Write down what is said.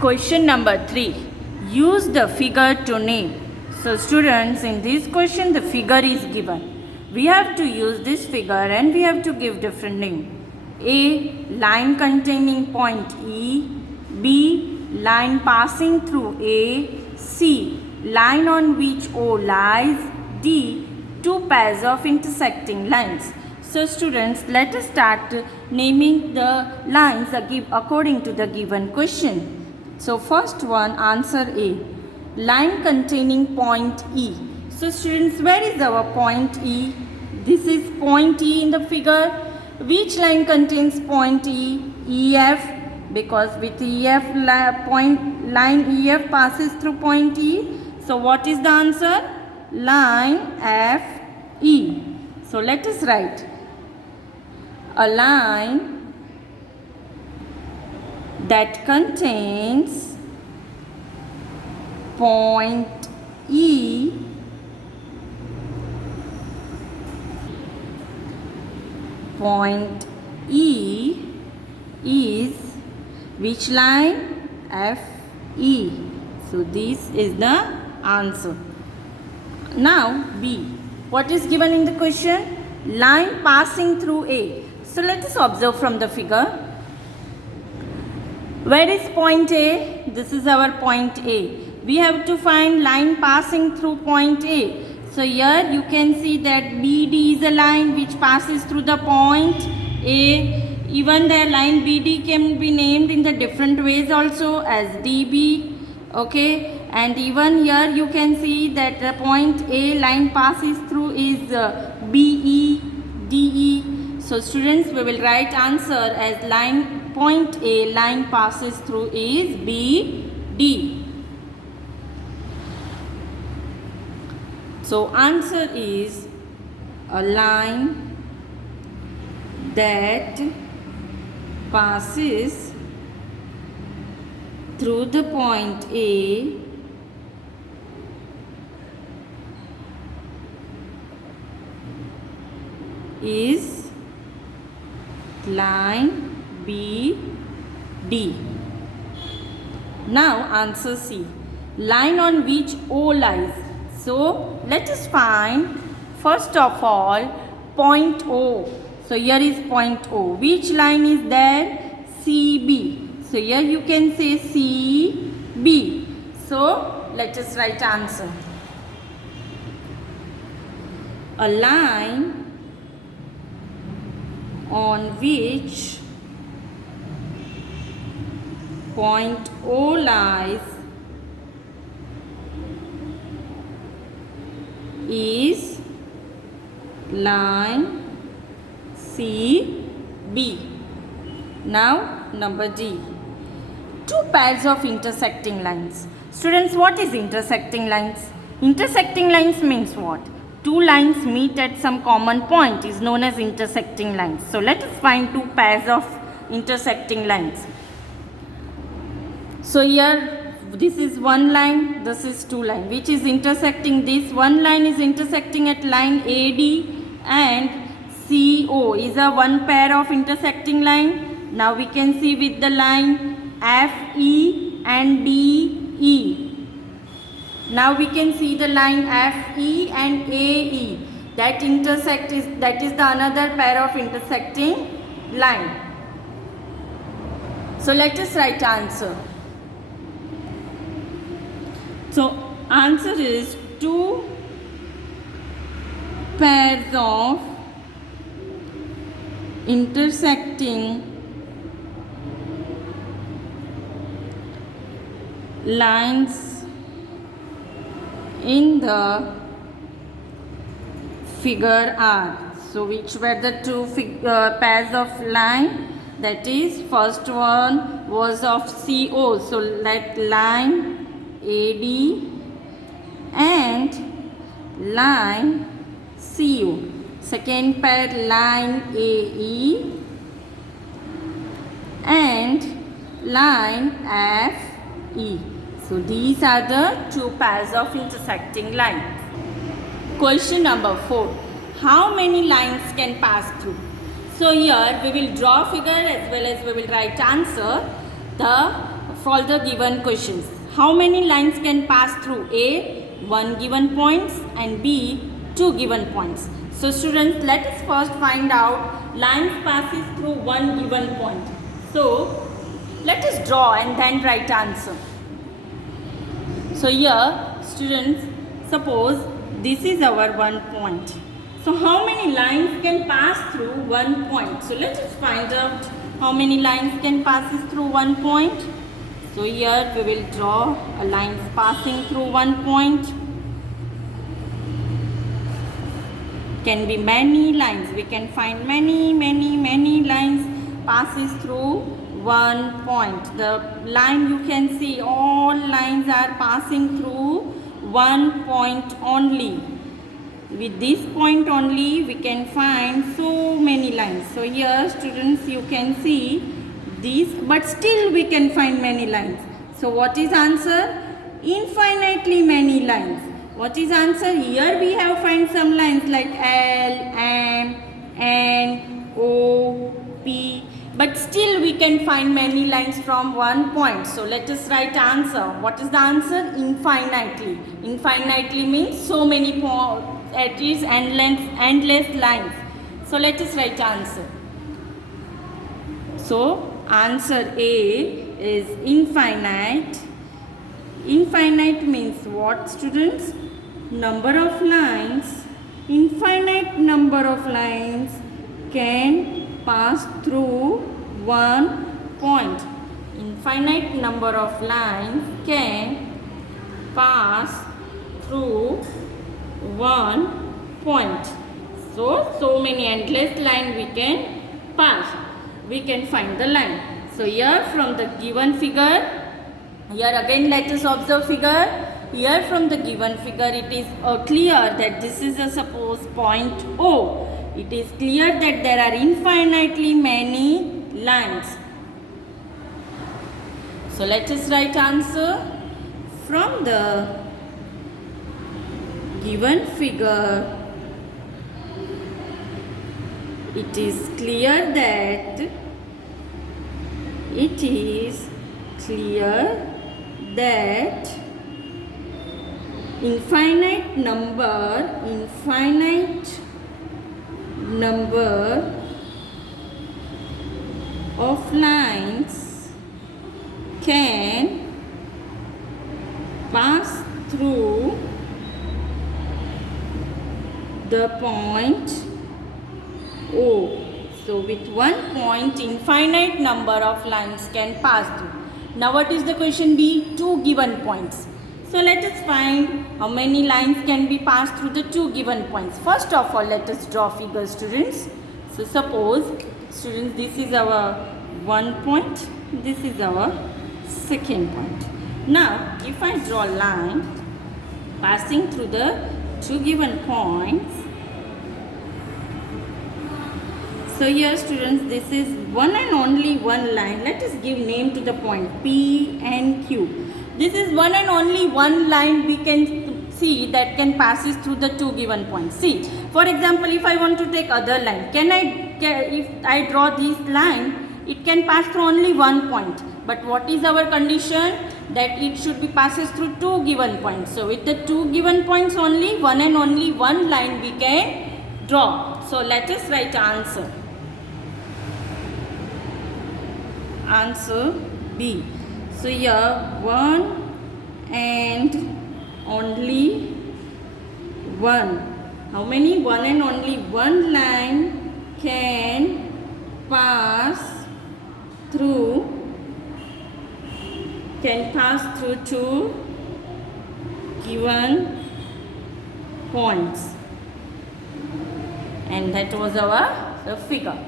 Question number 3. Use the figure to name. So students, in this question the figure is given. We have to use this figure and we have to give different name. A. Line containing point E. B. Line passing through A. C. Line on which O lies. D. Two pairs of intersecting lines. So students, let us start naming the lines according to the given question. So first one, answer A. Line containing point E. So students, where is our point E? This is point E in the figure. Which line contains point E? EF, because with EF line EF passes through point E. So what is the answer? Line FE. So let us write a line that contains point E is which line? FE. So this is the answer. Now B. What is given in the question? Line passing through A. So let us observe from the figure. Where is point A? This is our point A. We have to find line passing through point A. So here you can see that BD is a line which passes through the point A. Even the line BD can be named in the different ways also as DB. Okay, and even here you can see that the point A line passes through is BE, DE. So students, we will write answer as point A line passes through is BD. So answer is a line that passes through the point A is line BD. Now answer C. Line on which O lies. So let us find first of all point O. So here is point O. Which line is there? CB. So here you can say CB. So let us write answer. A line on which point O lies is line CB. Now number D. Two pairs of intersecting lines. Students, what is intersecting lines? Intersecting lines means what? Two lines meet at some common point is known as intersecting lines. So let us find two pairs of intersecting lines. So here this is one line, this is two line which is intersecting. This one line is intersecting at line AD and CO is a one pair of intersecting line. Now we can see with the line FE and DE. Now we can see the line FE and AE that intersect that is the another pair of intersecting line. So let us write answer. So answer is two pairs of intersecting lines in the figure are. So which were the two pairs of line? That is, first one was of CO. So let line AD and line CO. Second pair line AE and line FE. So these are the two pairs of intersecting lines. Question number 4. How many lines can pass through? So here we will draw figure as well as we will write answer. The for the given questions. How many lines can pass through? A, one given points, and B, two given points. So students, let us first find out lines passes through one given point. So let us draw and then write answer. So here students, suppose this is our one point. So how many lines can pass through one point? So let us find out how many lines can passes through one point. So here we will draw a line passing through one point. Can be many lines. We can find many lines passes through one point. The line you can see, all lines are passing through one point only. With this point only we can find so many lines. So here students, you can see these, but still we can find many lines. So what is answer? Infinitely many lines. What is answer? Here we have find some lines like L, M, N, O, P, but still we can find many lines from one point. So let us write answer. What is the answer? Infinitely. Infinitely means so many points. It is endless lines. So let us write answer. So answer A is infinite. Infinite means what, students? Number of lines. Infinite number of lines can pass through one point. Infinite number of lines can pass through one point. So many endless line we can pass. We can find the line. So here from the given figure, here again let us observe figure. Here from the given figure, it is clear that this is a suppose point O. It is clear that there are infinitely many lines. So let us write answer. From the given figure, it is clear that infinite number of lines can pass through the point O. So with one point, infinite number of lines can pass through. Now what is the question B? Two given points. So let us find how many lines can be passed through the two given points. First of all, let us draw figure, students. So suppose, students, this is our one point, this is our second point. Now if I draw a line passing through the two given points. So here students, this is one and only one line. Let us give name to the point P and Q. This is one and only one line we can see that can passes through the two given points. See, for example, if I want to take other line, if I draw this line, it can pass through only one point. But what is our condition? That it should be passes through two given points. So with the two given points only, one and only one line we can draw. So let us write answer. Answer B. So here one and only one. How many? One and only one line can pass through two given points. And that was our figure.